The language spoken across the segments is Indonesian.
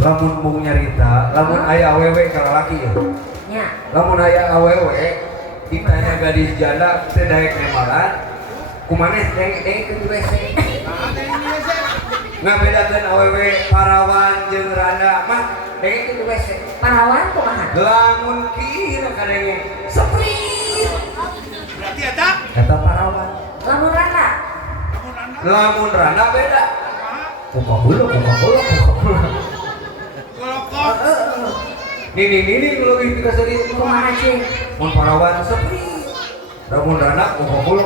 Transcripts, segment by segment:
lamun mau nyarita, lamun aya awewe kalau laki ya. Nya. Lamun aya awewe, ditanya gadis janda, teu daek nemalan, kumaneh deng ke WC. Ngabedakeun awewe parawan jeung randa mah deng ke WC. Parawan kumaha? Lamun kieu kadenge seprit. Berarti eta Eta parawan. Lamun rana. Lamun randa beda. Kuka bulu. kolokot. Nini lebih kita sering Kumaha cing? mun parawan seprit. Lamun randa kuka bulu.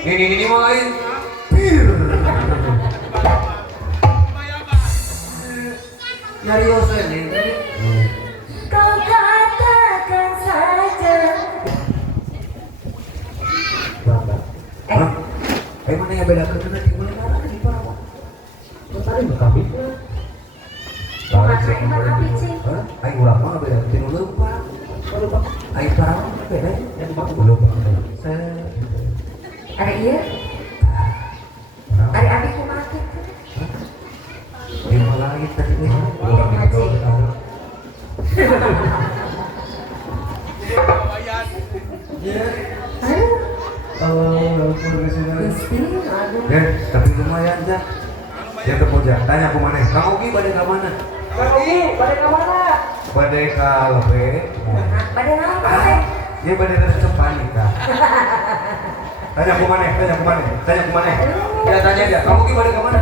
Nini mah lain. Pir. Nyariosan ini. Kau katakan saja. Hah? Mana yang beda kena di mana di parawan? Tadi kami. Kumaha emang api cing? Aing urang mah beda tinu leumpang. Aing parawan beda yang bang leumpang. Ada iya? Ada api kumaha kitu? Dia malah lain tadi nih. Urang itu. Bayan. Aduh, Profesional. Gusti, aduh. Ya, tapi lumayan dah. Ya terpuja. Tanya aku mana? Kang Ogi bade ka mana? Kang Ogi, bade ka mana? Bade ka Lebe. Bade naon teh? Dia bade resep panika. Tanya aku mana? Ya tanya aja. Kang Ogi bade ka mana?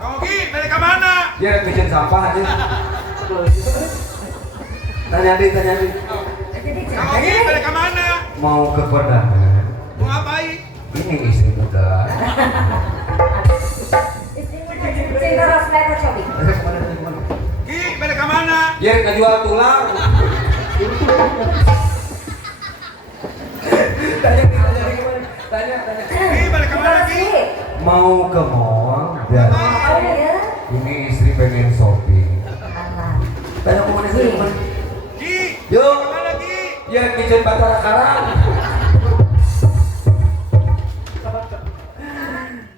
Kang Ogi, dari ke mana? Dia bikin sampah aja. Tanya Adi. Kang Ogi, dari ke mana? Mau ke kondangan. Mau ngapain? Ini istri muda. Cing terus mereka cobi. Gi, dari ke mana? Dia ngejual tulang. Tanya. Gi, balik ke mana, Gi? Mau ke mall dan Oh iya. ini istri pengen shopping. Allah. Tanya aku mana sih? Gi, Yuk. ke mana, Gi? Ya kitchen Batara Karang.